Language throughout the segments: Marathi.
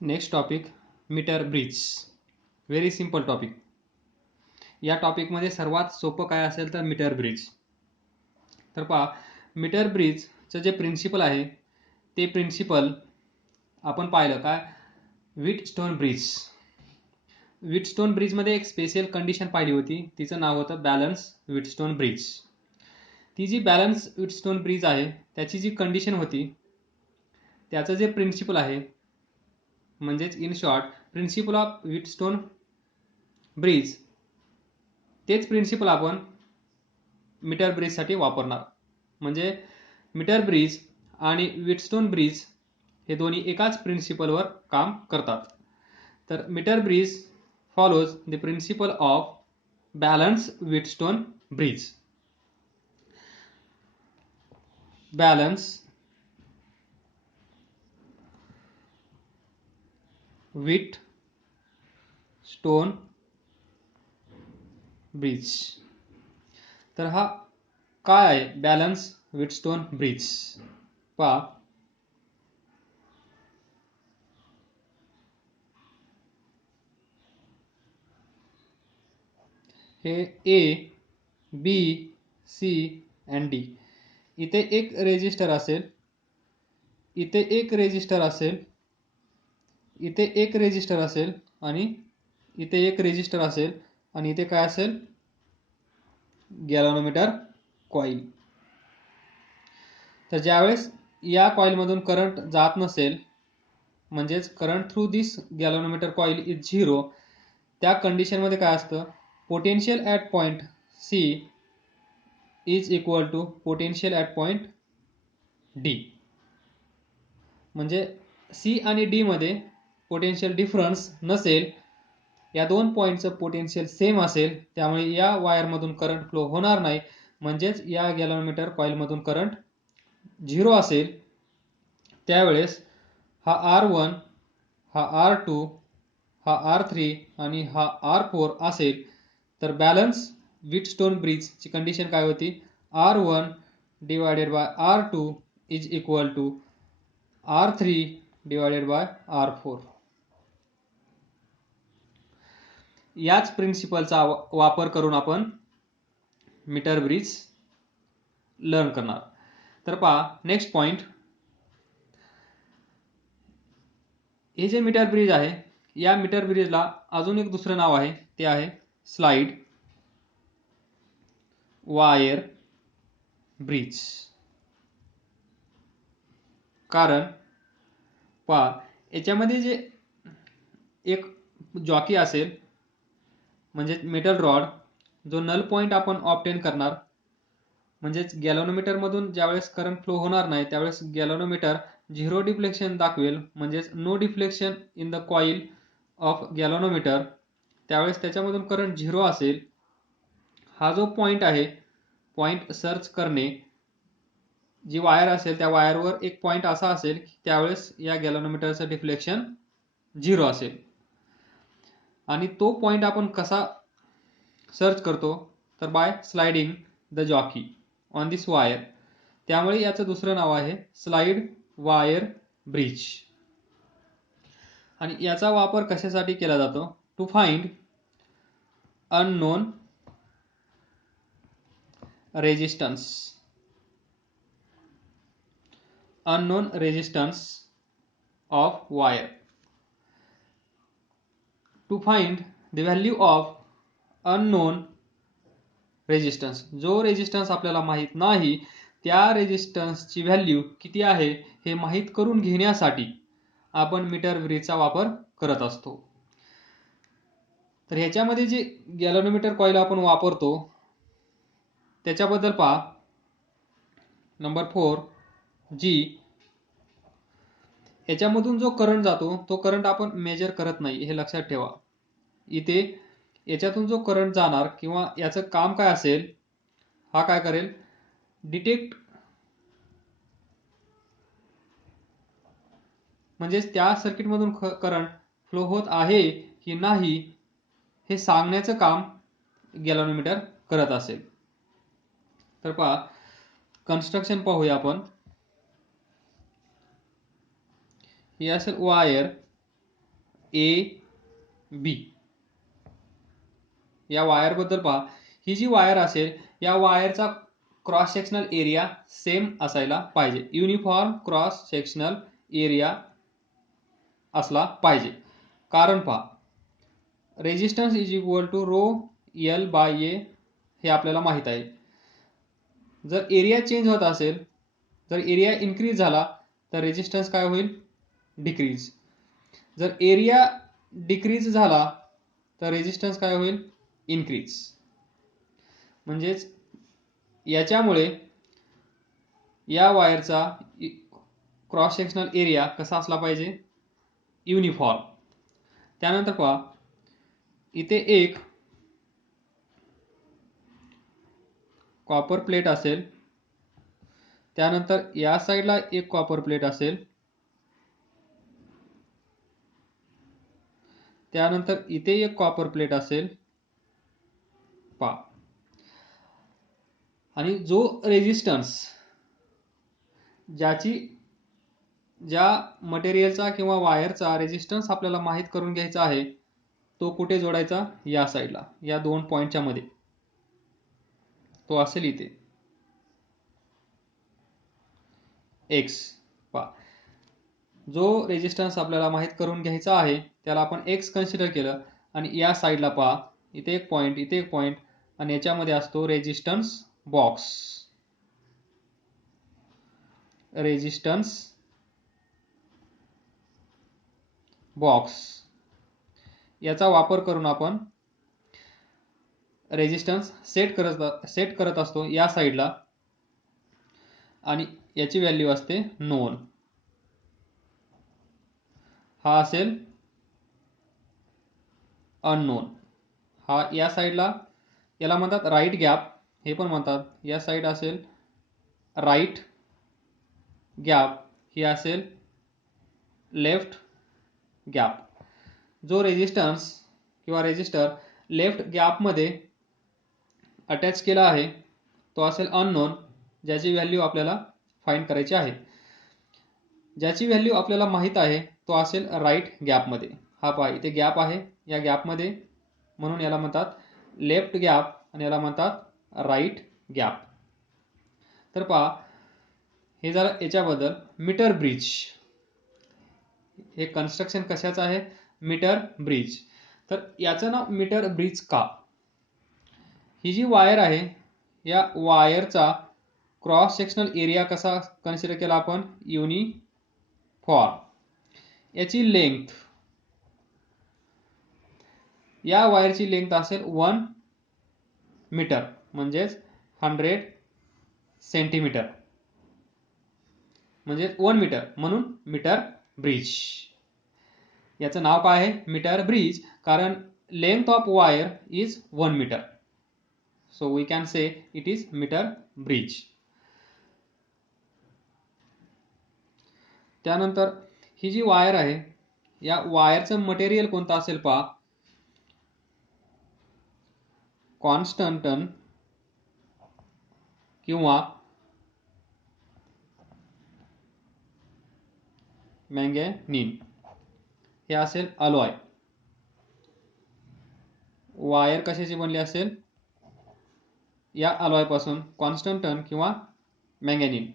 Next topic metre bridge. Very simple topic. या टॉपिकमध्ये सर्वात सोपं काय असेल तर मीटर ब्रिज. तर पहा, मीटर ब्रिजचं जे प्रिन्सिपल आहे ते प्रिन्सिपल आपण पाहिलं काय, व्हीटस्टोन ब्रिज. व्हीटस्टोन ब्रिजमध्ये एक स्पेशल कंडिशन पाहिली होती, तिचं नाव होतं बॅलन्स व्हीटस्टोन ब्रिज. ती जी बॅलन्स व्हीटस्टोन ब्रिज आहे त्याची जी कंडिशन होती, त्याचं जे प्रिन्सिपल आहे म्हणजेच in short principle of Wheatstone bridge, तेच प्रिन्सिपल आपण मीटर ब्रिजसाठी वापरणार. म्हणजे मीटर ब्रिज आणि व्हीटस्टोन ब्रिज हे दोन्ही एकाच प्रिन्सिपलवर काम करतात. तर metre bridge follows the principle of balance Wheatstone bridge. Balance Wheatstone bridge. तर हा काय आहे बॅलन्स व्हीटस्टोन ब्रिज? पहा, हे A B C and D. इथे एक रेजिस्टर असेल, इथे एक रेजिस्टर असेल, इथे एक रेजिस्टर असेल आणि इथे एक रेजिस्टर असेल आणि इथे काय असेल, गॅल्व्हनोमीटर कॉईल. तर ज्यावेळेस या कॉईलमधून करंट जात नसेल, म्हणजेच current through this galvanometer coil is zero, त्या कंडिशनमध्ये काय असतं, potential at point C is equal to potential at point D. म्हणजे सी आणि डी मध्ये पोटेन्शियल डिफरन्स नसेल, या दोन पॉईंटचं पोटेन्शियल सेम असेल, त्यामुळे या वायरमधून करंट फ्लो होणार नाही. म्हणजेच या गॅल्व्हनोमीटर कॉईलमधून करंट झिरो असेल. त्यावेळेस हा R1, हा R2, हा R3 आणि हा R4 असेल. तर बॅलन्स व्हीटस्टोन ब्रिजची कंडिशन काय होती, R1 divided by R2 is equal to R3 divided by R4. याच प्रिन्सिपलचा वापर करून आपण मीटर ब्रिज लर्न करणार. तर पहा, नेक्स्ट पॉइंट, हे जे मीटर ब्रिज आहे, या मीटर ब्रिजला अजून एक दुसरं नाव आहे, ते आहे स्लाइड वायर ब्रिज. कारण पहा, याच्यामध्ये जे एक जॉकी असेल, म्हणजे मेटल रॉड, जो नल पॉईंट आपण ऑब्टेन करणार. म्हणजेच गॅल्व्हनोमीटरमधून ज्यावेळेस करंट फ्लो होणार नाही त्यावेळेस गॅल्व्हनोमीटर झिरो डिफ्लेक्शन दाखवेल, म्हणजेच no deflection in the coil of galvanometer. त्यावेळेस त्याच्यामधून करंट झिरो असेल. हा जो पॉईंट आहे, पॉईंट सर्च करणे, जी वायर असेल त्या वायरवर एक पॉईंट असा असेल की त्यावेळेस या गॅल्व्हनोमीटरचं डिफ्लेक्शन झिरो असेल. आणि तो पॉईंट आपण कसा सर्च करतो, तर by sliding the jockey on this wire. त्यामुळे याचं दुसरं नाव आहे स्लाइड वायर ब्रिज. आणि याचा वापर कशासाठी केला जातो, to find unknown resistance, unknown resistance of wire, to find the value of unknown resistance. जो रेजिस्टन्स आपल्याला माहित नाही त्या रेजिस्टन्सची व्हॅल्यू किती आहे हे माहित करून घेण्यासाठी आपण मीटर ब्रिजचा वापर करत असतो. तर ह्याच्यामध्ये जे गॅल्व्हनोमीटर कॉईल आपण वापरतो त्याच्याबद्दल पहा. नंबर 4 जी, याच्यामधून जो करंट जातो तो करंट आपण मेजर करत नाही, हे लक्षात ठेवा. इथे याच्यातून जो करंट जाणार किंवा याचं काम काय असेल, हा काय करेल, डिटेक्ट, म्हणजेच त्या सर्किटमधून करंट फ्लो होत आहे की नाही हे सांगण्याचं काम गॅल्व्हनोमीटर करत असेल. तर पहा, कन्स्ट्रक्शन पाहूया आपण. ही असेल वायर ए बी या वायरबद्दल पहा. ही जी वायर असेल या वायरचा क्रॉस सेक्शनल एरिया सेम असायला पाहिजे. युनिफॉर्म क्रॉस सेक्शनल एरिया असला पाहिजे. कारण पहा, resistance is equal to rho L by A हे आपल्याला माहित आहे. जर एरिया चेंज होत असेल, जर एरिया इन्क्रीज झाला तर रेजिस्टन्स काय होईल? डिक्रीज. जर एरिया डिक्रीज झाला तर रेजिस्टन्स काय होईल? इन्क्रीज. म्हणजेच याच्यामुळे या वायरचा क्रॉस सेक्शनल एरिया कसा असला पाहिजे? युनिफॉर्म. त्यानंतर पहा, इथे एक कॉपर प्लेट असेल, त्यानंतर या साईडला एक कॉपर प्लेट असेल, त्यानंतर इथे एक कॉपर प्लेट असेल पहा. आणि जो रेजिस्टन्स ज्या मटेरियलचा किंवा वायरचा रेजिस्टन्स आपल्याला माहित करून घ्यायचा आहे तो कुठे जोडायचा? या साईडला, या दोन पॉइंटच्या मध्ये. तो असेल इथे एक्स. पहा, जो रेजिस्टन्स आपल्याला माहित करून घ्यायचा आहे त्याला आपण एक्स कन्सिडर केलं. आणि या साईडला पहा, इथे एक पॉइंट, इथे एक पॉइंट, आणि याच्यामध्ये असतो रेजिस्टन्स बॉक्स. रेजिस्टन्स बॉक्स याचा वापर करून आपण रेजिस्टन्स सेट करत असतो या साईडला. आणि याची व्हॅल्यू असते नोन. हा असेल अननोन. हा या साईडला, याला म्हणतात राईट गॅप हे पण म्हणतात. या साईड असेल राईट गॅप, ही असेल लेफ्ट गॅप. जो रेजिस्टन्स किंवा रेजिस्टर लेफ्ट गॅपमध्ये अटॅच केला आहे तो असेल अननोन, ज्याची व्हॅल्यू आपल्याला फाइंड करायची आहे. ज्याची व्हॅल्यू आपल्याला माहित आहे तो असेल राईट गॅपमध्ये. हा पहा, इथे गॅप आहे, या गॅपमध्ये, म्हणून याला म्हणतात लेफ्ट गॅप आणि याला म्हणतात राईट गॅप. तर पहा, हे झालं याच्याबद्दल. मीटर ब्रिज, हे कन्स्ट्रक्शन कशाचं आहे? Metre bridge. तर याचं नाव मीटर ब्रिज का? ही जी वायर आहे या वायरचा क्रॉस सेक्शनल एरिया कसा कन्सिडर केला आपण? युनिफॉर्म. याची लेंथ, या वायरची लेंथ असेल 1 मीटर, म्हणजेच 100 सेंटीमीटर, म्हणजे 1 मीटर, म्हणून मीटर ब्रिज. याचं नाव काय आहे? Metre bridge. कारण length of wire is 1 meter, so we can say it is meter bridge. त्यानंतर ही जी वायर आहे या वायरचं मटेरियल कोणतं असेल पहा? कॉन्स्टंटन किंवा मॅंगॅनीन हे असेल अलॉय. वायर कशाची बनली असेल? या अलॉय पासून, कॉन्स्टंटन किंवा मॅंगॅनीन.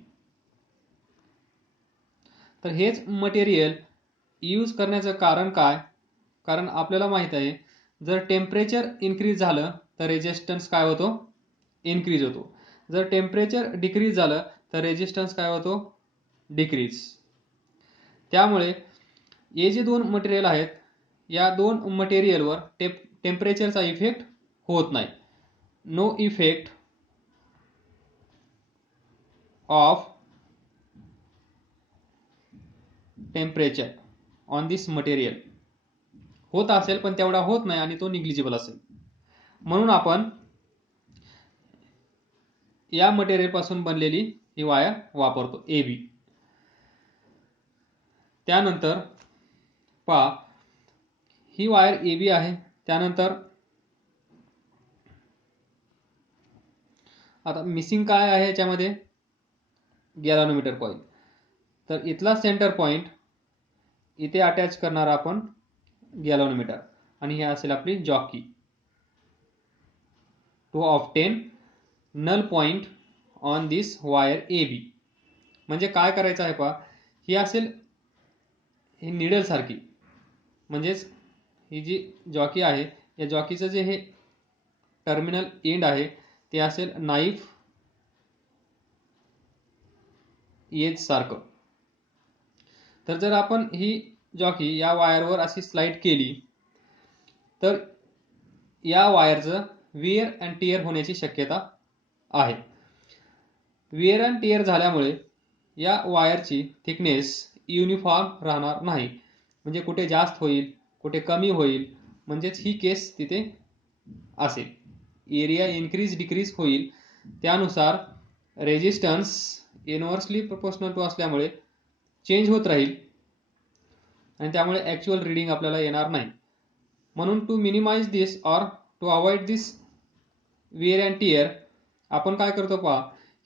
तर हेच मटेरियल यूज करण्याचं कारण काय? कारण आपल्याला माहित आहे जर टेम्परेचर इन्क्रीज झालं तर रेजिस्टन्स काय होतो? इन्क्रीज होतो. जर टेम्परेचर डिक्रीज झालं तर रेजिस्टन्स काय होतो? डिक्रीज. त्यामुळे हे जे दोन मटेरियल आहेत या दोन मटेरियलवर टेम्परेचरचा इफेक्ट होत नाही. No effect of temperature on this material. होत असेल पण तेवढा होत नाही आणि तो निग्लिजिबल असेल. म्हणून आपण या मटेरियल पासून बनलेली ही वायर वापरतो, AB. त्यानंतर पहा, ही वायर AB आहे. त्यानंतर आता मिसिंग काय आहे याच्यामध्ये? Galvanometer coil. तर इथला सेंटर पॉइंट इथे अटॅच करणार आपण गॅलोनमीटर आणि हे असेल आपली jockey. To obtain null point on this wire AB. म्हणजे काय करायचं आहे पहा, ही असेल ही निडल सारखी, म्हणजेच ही जी जॉकी आहे या जॉकीचं जे हे टर्मिनल एंड आहे ते असेल नाईफ एज सारखं. तर जर आपण ही जॉकी या वायरवर अशी स्लाइड केली तर या वायरचं विअर अँड टिअर होण्याची शक्यता आहे. विअर अँड टिअर झाल्यामुळे या वायरची थिकनेस युनिफॉर्म राहणार नाही, म्हणजे कुठे जास्त होईल कुठे कमी होईल, म्हणजेच ही केस तिथे असेल. एरिया इन्क्रीज डिक्रीज होईल, त्यानुसार रेजिस्टन्स इनव्हर्सली प्रोपोर्शनल टू असल्यामुळे चेंज होत राहील आणि त्यामुळे ॲक्च्युअल रीडिंग आपल्याला येणार नाही. म्हणून to minimise this or to avoid this wear and tear आपण काय करतो पहा,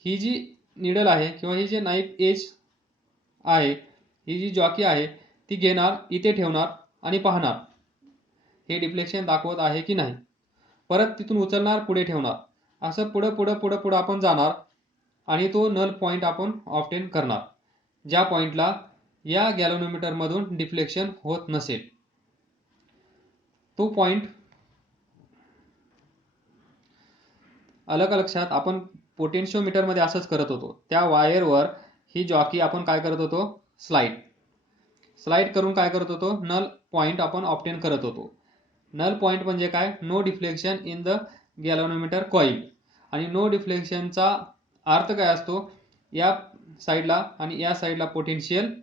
ही जी निडल आहे किंवा ही जी नाईफ एज आहे, ही जी जॉकी आहे ती घेणार, इथे ठेवणार आणि पाहणार हे डिफ्लेक्शन दाखवत आहे की नाही. परत तिथून उचलणार, पुढे ठेवणार, असं पुढं पुढं पुढं पुढं आपण जाणार आणि तो नल पॉईंट आपण ऑब्टेन करणार ज्या पॉईंटला या गॅलोनोमीटर मधून डिफ्लेक्शन होत नसेल. तो पॉईंट अलग लक्षात आपण पोटेन्शिओमीटर मध्ये असंच करत होतो. त्या वायरवर ही जॉकी आपण काय करत होतो, स्लाइड करून काय करत होतो, नल पॉइंट आपण ऑब्टेन करत होतो. नल पॉइंट म्हणजे काय, no deflection in the galvanometer coil. आणि नो डिफ्लेक्शनचा अर्थ काय असतो, या साईडला आणि या साईडला पोटेन्शियल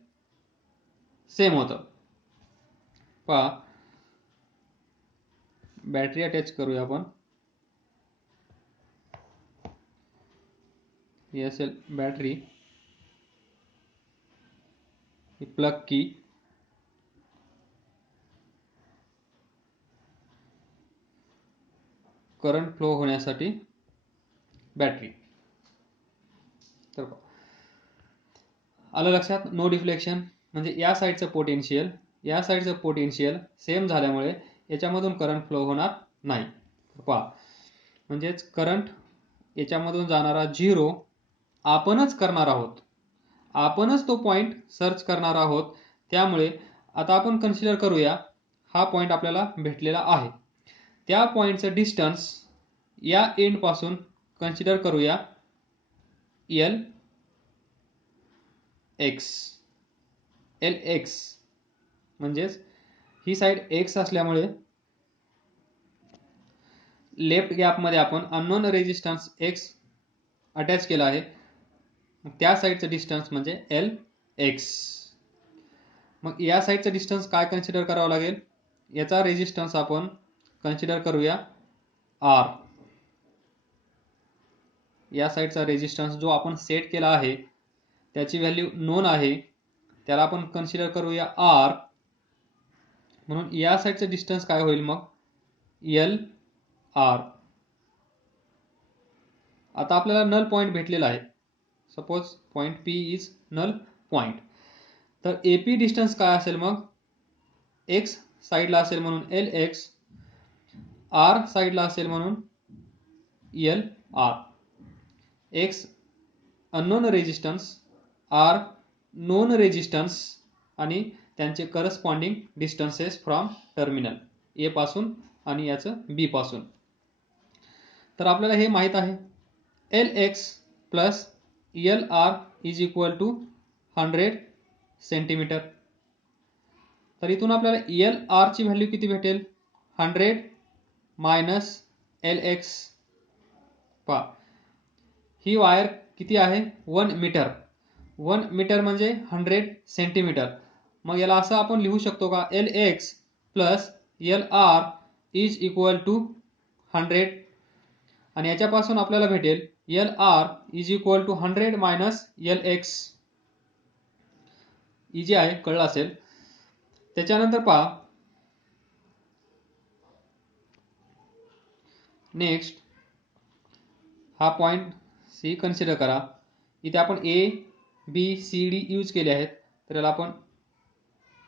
सेम होतं. पहा बॅटरी अटॅच करूया आपण. ही असेल बॅटरी, ही प्लग की, करंट फ्लो होण्यासाठी बॅटरी. तर आलं लक्षात, नो डिफ्लेक्शन म्हणजे या साईडचं पोटेन्शियल या साईडचं पोटेन्शियल सेम झाल्यामुळे याच्यामधून करंट फ्लो होणार नाही. पहा म्हणजेच करंट याच्यामधून जाणारा झिरो आपणच करणार आहोत, आपणच तो पॉइंट सर्च करणार आहोत. त्यामुळे आता आपण कन्सिडर करूया हा पॉइंट आपल्याला भेटलेला आहे, त्या पॉइंटचं डिस्टन्स या एंड पासून कन्सिडर करूया LX. म्हणजेच ही साइड X असल्यामुळे लेफ्ट गॅप मध्ये आपण अननोन रेजिस्टन्स X अटॅच केला आहे, त्या साइडचं डिस्टन्स म्हणजे LX. मग या साइडचं डिस्टन्स काय कन्सिडर करावं लागेल, याचा रेजिस्टन्स आपण कन्सिडर करूया R. या साइडचा रेजिस्टन्स जो आपण सेट केला आहे त्याची व्हॅल्यू नोन आहे, त्याला आपण कन्सिडर करूया R. म्हणून या साइडचं डिस्टन्स काय होईल मग LR. आता आपल्याला नल पॉइंट भेटलेला आहे, suppose point P is null point. तर AP डिस्टन्स काय असेल मग, X साइडला असेल म्हणून LX, R साइडला असेल म्हणून LR. X unknown resistance, R non resistance आणि त्यांचे corresponding distances from terminal A पासून आणि याचं B पासून. तर आपल्याला हे माहित आहे LX plus LR is equal to 100 centimetre. तर इथून आपल्याला LR ची व्हॅल्यू किती भेटेल, 100 मायनस LX. पहा ही वायर किती आहे, 1 मीटर. 1 मीटर म्हणजे 100 सेंटीमीटर. मग याला असं आपण लिहू शकतो का, LX plus LR is equal to 100. आणि याच्यापासून आपल्याला भेटेल LR is equal to 100 minus LX. Easy आहे, कळलं असेल. त्याच्यानंतर पहा नेक्स्ट हा पॉइंट C कन्सिडर करा. इथे आपण ABCD यूज केले आहेत, तर याला आपण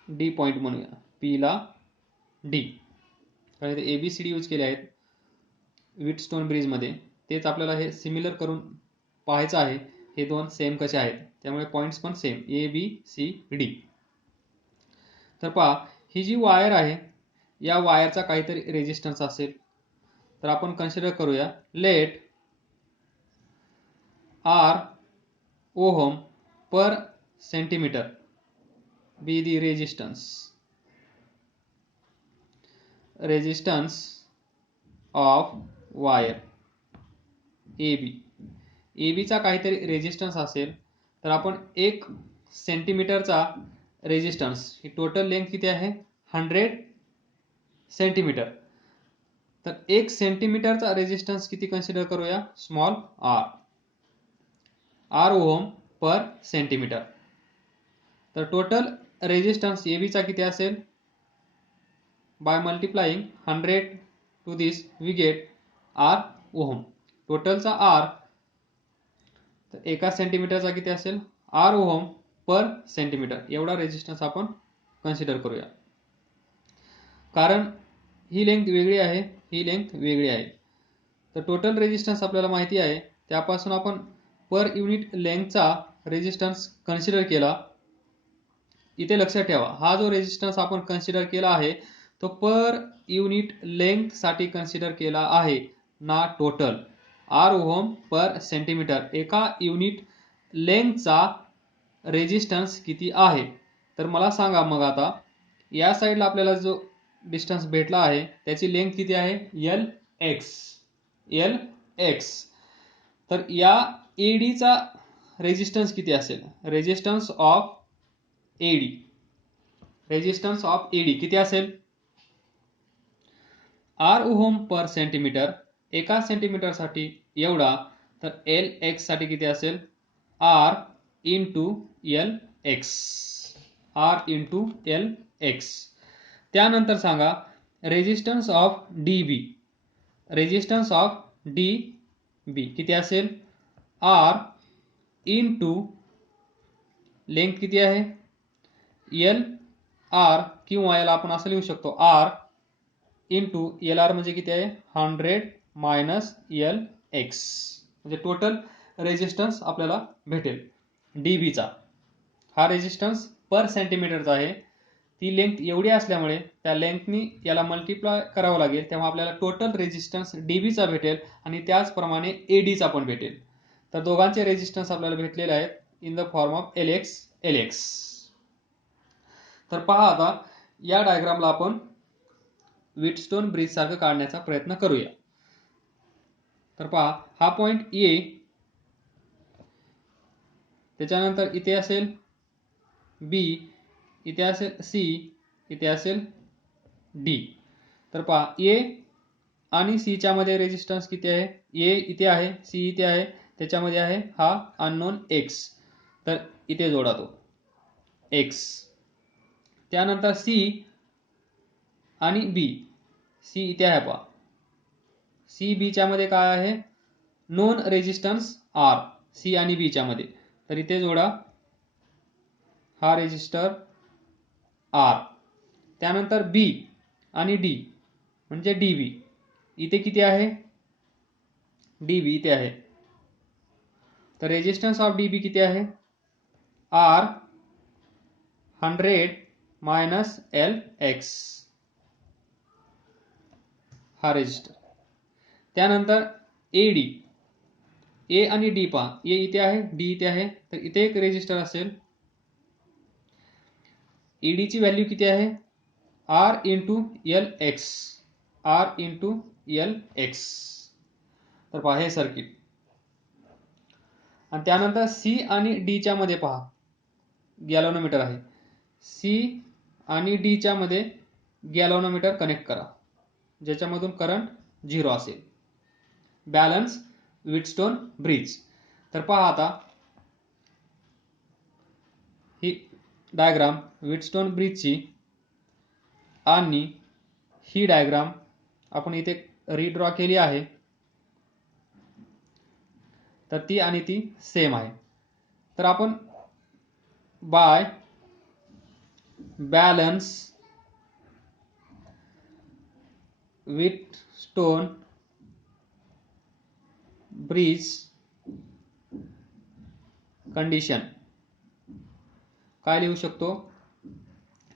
D पॉइंट म्हणूया. P ला डी. कारण इथे ABCD यूज केले आहेत व्हीटस्टोन ब्रिजमध्ये, तेच आपल्याला हे सिमिलर करून पाहायचं आहे हे दोन सेम कसे आहेत, त्यामुळे पॉईंट्स पण सेम ABCD. तर पहा, ही जी वायर आहे या वायरचा काहीतरी रेजिस्टन्स असेल, तर आपण कन्सिडर करूया let R ohm per centimeter be the resistance of wire AB चा काहीतरी रेजिस्टन्स असेल, तर आपण 1 सेंटीमीटरचा रेजिस्टन्स, ही टोटल लेंथ किती आहे 100 सेंटीमीटर, तर 1 सेंटीमीटरचा रेजिस्टन्स किती कन्सिडर करूया small r ohm per centimeter. तर टोटल रेजिस्टन्स AB चा किती असेल, by multiplying 100 to this we get r ohm. टोटलचा r, तर 1 सेंटीमीटरचा किती असेल r ओहम पर सेंटीमीटर, एवढा रेजिस्टन्स आपण कन्सिडर करूया. कारण ही लेंथ वेगळी आहे, ही लेंथ वेगळी आहे, तर टोटल रेजिस्टन्स आपल्याला माहिती आहे, त्यापासून आपण पर युनिट लेंथचा रेजिस्टन्स कन्सिडर केला. इथे लक्षात ठेवा, हा जो रेजिस्टन्स आपण कन्सिडर केला आहे तो पर युनिट लेंथ साठी कन्सिडर केला आहे, ना total. r ohm per centimetre, एका युनिट लेंथचा रेजिस्टन्स किती आहे. तर मला सांगा मग आता, या साईडला आपल्याला जो डिस्टन्स भेटला आहे त्याची लेंथ किती आहे LX. तर या AD चा रेजिस्टन्स किती असेल, रेजिस्टन्स ऑफ AD किती असेल, r ओहम पर सेंटीमीटर, एका सेंटीमीटर साठी एवढा, तर LX साठी किती असेल R इंटू LX. त्यानंतर सांगा रेजिस्टन्स ऑफ DB किती असेल R इंटू लेंथ किती आहे LR, किंवा याला आपण असं लिहू शकतो R इंटू LR म्हणजे किती आहे 100 मायनस LX, म्हणजे टोटल रेजिस्टन्स आपल्याला भेटेल DB चा. हा रेजिस्टन्स पर सेंटीमीटरचा आहे, ती लेंथ एवढी असल्यामुळे त्या लेंथनी याला मल्टिप्लाय करावं लागेल, तेव्हा आपल्याला टोटल रेजिस्टन्स DB चा भेटेल आणि त्याचप्रमाणे AD चा पण भेटेल. तर दोघांचे रेजिस्टन्स आपल्याला भेटलेले आहेत in the form of LX. तर पहा, आता या डायग्रामला आपण व्हीटस्टोन ब्रिज सारखं काढण्याचा प्रयत्न करूया. तर पहा, हा पॉइंट A, त्याच्यानंतर इथे असेल B, इथे असेल C, इथे असेल D. तर पहा, A आणि C च्या मध्ये रेजिस्टन्स किती आहे, A इथे आहे, C इथे आहे, त्याच्यामध्ये आहे हा अननोन X, तर इथे जोडा तो X. त्यानंतर C आणि B, C इथे आहे पहा, C B च्या मध्ये काय आहे नोन रेजिस्टन्स R, C आणि B च्या मध्ये, तर इथे जोडा हा रेजिस्टर R. त्यानंतर B आणि D म्हणजे DB, इथे किती आहे DB इथे आहे, तर रेजिस्टन्स ऑफ DB किती आहे R 100 मायनस LX, हा रेजिस्टर. त्यानंतर AD, A आणि D पहा, A इथे आहे, D इथे आहे, तर इथे एक रेजिस्टर असेल, AD ची व्हॅल्यू किती आहे R इंटू LX. तर पहा हे सर्किट. आणि त्यानंतर C आणि D च्या मध्ये पहा गॅल्व्हनोमीटर आहे, C आणि D च्या मध्ये गॅल्व्हनोमीटर कनेक्ट करा, ज्याच्यामधून करंट 0 असेल. Balance Wheatstone bridge. तर पहा, आता ही डायग्राम व्हीटस्टोन ब्रिजची आणि ही डायग्राम आपण इथे रिड्रॉ केली आहे, तर ती आणि ती सेम आहे. तर आपण by balance Wheatstone bridge condition काय लिहू शकतो?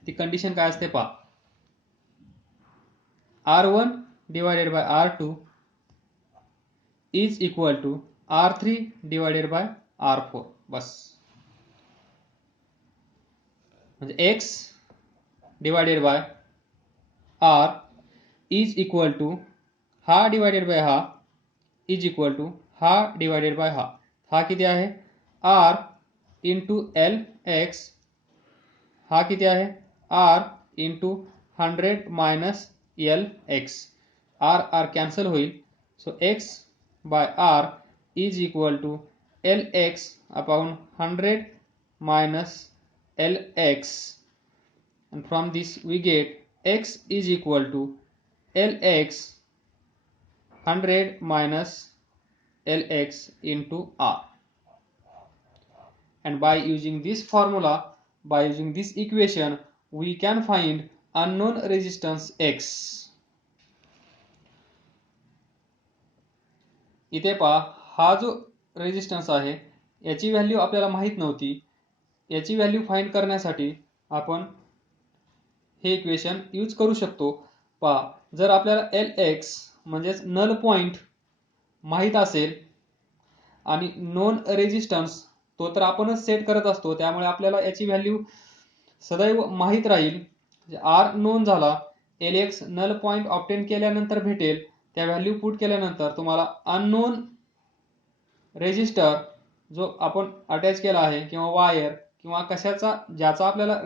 ती कंडिशन काय असते पहा. R1 divided by R2 is equal to R3 divided by R4. बस. म्हणजे X divided by R is equal to हा divided by हा is equal to हा divided by हा किती आहे? R into LX. हा किती आहे? R into 100 minus LX. R cancel होईल. So X by R is equal to LX upon 100 minus LX. And from this we get X is equal to LX 100 minus LX into R. And by using this formula, by using this equation, we can find unknown resistance X. इथे पहा, हा जो रेजिस्टन्स आहे याची व्हॅल्यू आपल्याला माहित नव्हती. याची व्हॅल्यू फाइंड करण्यासाठी आपण हे इक्वेशन यूज करू शकतो. पहा, जर आपल्याला LX म्हणजेच नल पॉइंट माहित असेल आणि नोन रेजिस्टन्स तो तर आपणच सेट करत असतो, त्यामुळे आपल्याला याची व्हॅल्यू सदैव माहित राहील. R नोन झाला, LX नल पॉइंट ऑब्टेन केल्यानंतर भेटेल. त्या व्हॅल्यू पुट केल्यानंतर तुम्हाला अननोन रेजिस्टर जो आपण अटॅच केला आहे किंवा वायर किंवा कशाचा ज्याचा आपल्याला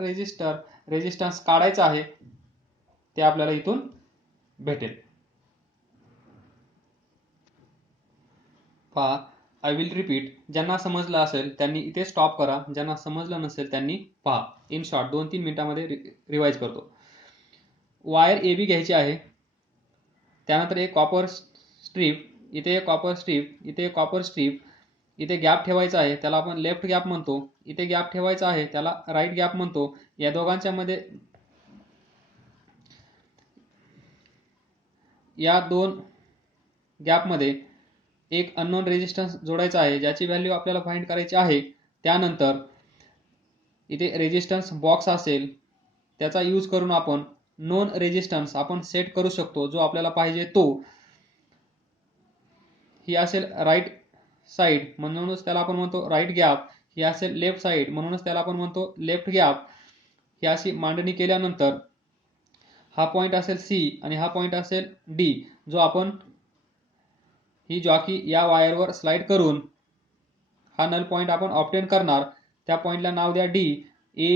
रेजिस्टन्स काढायचा आहे ते आपल्याला इथून भेटेल. पहा, आय विल रिपीट. ज्यांना समजलं असेल त्यांनी इथे स्टॉप करा, ज्यांना समजलं नसेल त्यांनी पहा. इन शॉर्ट 2-3 मिनिटांमध्ये रिवाइज करतो. वायर AB घ्यायची आहे, त्यानंतर एक कॉपर स्ट्रीप, इथे एक कॉपर स्ट्रीप, इथे एक कॉपर स्ट्रीप, इथे गॅप ठेवायचा आहे त्याला आपण लेफ्ट गॅप म्हणतो. इथे गॅप ठेवायचा आहे त्याला राईट गॅप म्हणतो. या दोघांच्या मध्ये या दोन गॅपमध्ये एक अननोन रेजिस्टन्स जोडायचा आहे ज्याची व्हॅल्यू आपल्याला फाइंड करायची आहे. त्यानंतर इथे रेजिस्टन्स बॉक्स असेल त्याचा यूज करून आपण नोन रेजिस्टन्स आपण सेट करू शकतो जो आपल्याला पाहिजे तो. ही असेल राईट साइड म्हणूनच त्याला आपण म्हणतो राईट गॅप. ही असेल लेफ्ट साइड म्हणूनच त्याला आपण म्हणतो लेफ्ट गॅप. ही अशी मांडणी केल्यानंतर हा पॉइंट असेल C आणि हा पॉइंट असेल D, जो आपण ही जॉकी या वायरवर स्लाइड करून हा नल पॉइंट आपण ऑब्टेन करणार. त्या पॉइंटला नाव द्या D. A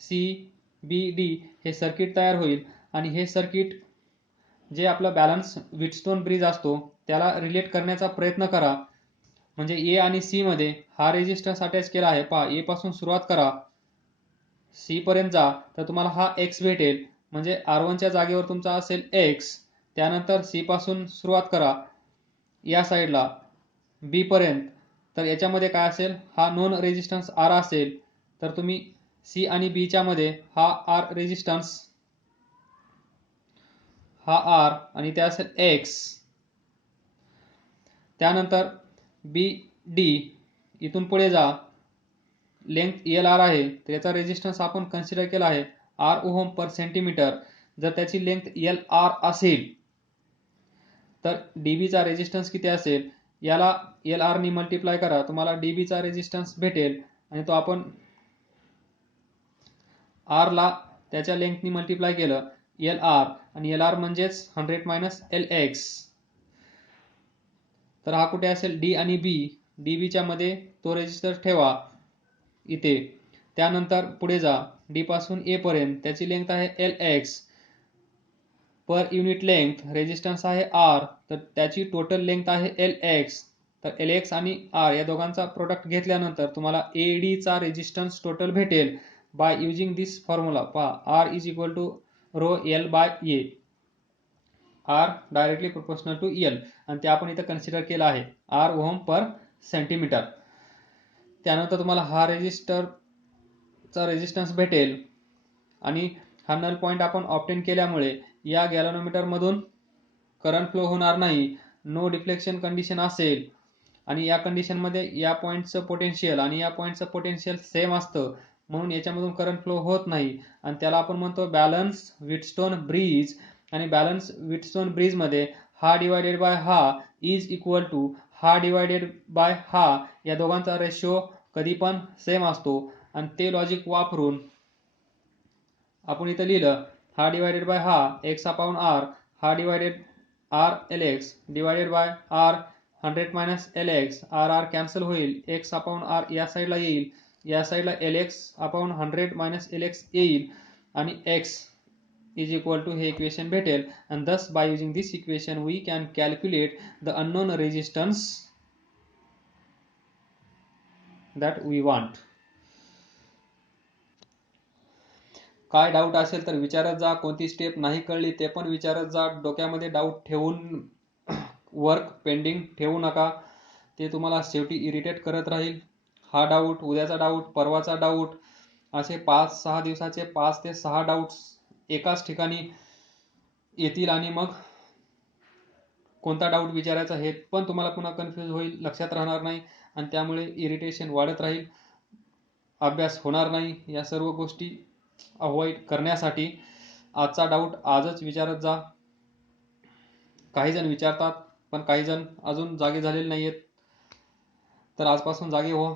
C B D हे सर्किट तयार होईल आणि हे सर्किट जे आपला बॅलन्स व्हीटस्टोन ब्रिज असतो त्याला रिलेट करण्याचा प्रयत्न करा. म्हणजे A आणि C मध्ये हा रेजिस्टन्स अटॅच केला आहे. पहा, A पासून सुरुवात करा, C पर्यंत जा, तर तुम्हाला हा X भेटेल. म्हणजे R1 च्या जागेवर तुमचा असेल X. त्यानंतर C पासून सुरुवात करा या साईडला B पर्यंत, तर याच्यामध्ये काय असेल, हा नोन रेजिस्टन्स R असेल. तर तुम्ही C आणि B च्या मध्ये हा R रेजिस्टन्स, हा R आणि ते असेल X. त्यानंतर BD इथून पुढे जा, लेंथ LR आहे तर याचा रेजिस्टन्स आपण कन्सिडर केला आहे R ओहम पर सेंटीमीटर. जर त्याची लेंथ LR असेल तर DB चा रेजिस्टन्स किती असेल, याला LR नी मल्टिप्लाय करा, तुम्हाला DB चा रेजिस्टन्स भेटेल आणि तो आपण R ला त्याच्या लेंथनी मल्टिप्लाय केलं LR आणि LR म्हणजेच 100 मायनस LX. तर हा कुठे असेल D आणि B. DB च्या मध्ये तो रेजिस्टर ठेवा इथे. त्यानंतर पुढे जा D पासून A पर्यंत, त्याची लेंथ आहे LX. Per unit length resistance आहे R, तर त्याची टोटल लेंथ आहे LX. तर LX आणि R या दोघांचा प्रोडक्ट घेतल्यानंतर तुम्हाला AD चा रेजिस्टन्स टोटल भेटेल बाय युजिंग दिस फॉर्म्युला. पहा, R is equal to rho L by A. R directly proportional to L आणि ते आपण इथं कन्सिडर केलं आहे R ओहम पर सेंटीमीटर. त्यानंतर तुम्हाला हा रेजिस्टरचा रेजिस्टन्स भेटेल आणि हा नल पॉइंट आपण ऑब्टेन केल्यामुळे या गॅलनोमीटर मधून करंट फ्लो होणार नाही, नो डिफ्लेक्शन कंडिशन असेल आणि या कंडिशनमध्ये या पॉईंटचं पोटेन्शियल आणि या पॉईंटचं पोटेन्शियल सेम असतं, म्हणून याच्यामधून करंट फ्लो होत नाही आणि त्याला आपण म्हणतो बॅलन्स व्हिटस्टोन ब्रिज. आणि बॅलन्स व्हिटस्टोन ब्रिजमध्ये हा डिवायडेड बाय हा इज इक्वल टू हा डिवायडेड बाय हा, या दोघांचा रेशो कधी पण सेम असतो. आणि ते लॉजिक वापरून आपण इथं लिहिलं हा डिवायडेड बाय हा एक्स अपॉन आर, हा divided R L x divided by R 100 minus L x, R R cancel होईल, एक्स अपॉन आर या साईडला येईल, या साईडला L x upon 100 minus L x येईल आणि एक्स इज इक्वल टू हे इक्वेशन भेटेल. and thus by using this equation we can calculate the unknown resistance that we want. काय डाऊट असेल तर विचारत जा, कोणती स्टेप नाही कळली ते पण विचारत जा. डोक्यामध्ये डाऊट ठेवून वर्क पेंडिंग ठेवू नका, ते तुम्हाला शेवटी इरिटेट करत राहील. हा डाऊट, उद्याचा डाऊट, परवाचा डाऊट, असे 5-6 दिवसाचे 5 ते 6 डाऊट्स एकाच ठिकाणी येतील आणि मग कोणता डाऊट विचारायचा हे पण तुम्हाला पुन्हा कन्फ्यूज होईल, लक्षात राहणार नाही आणि त्यामुळे इरिटेशन वाढत राहील, अभ्यास होणार नाही. या सर्व गोष्टी अवॉइड करण्यासाठी आजचा डाऊट आजच विचारत जा. काही जण विचारतात पण काही जण अजून जागे झालेले नाहीयेत, तर आजपासून जागे हो.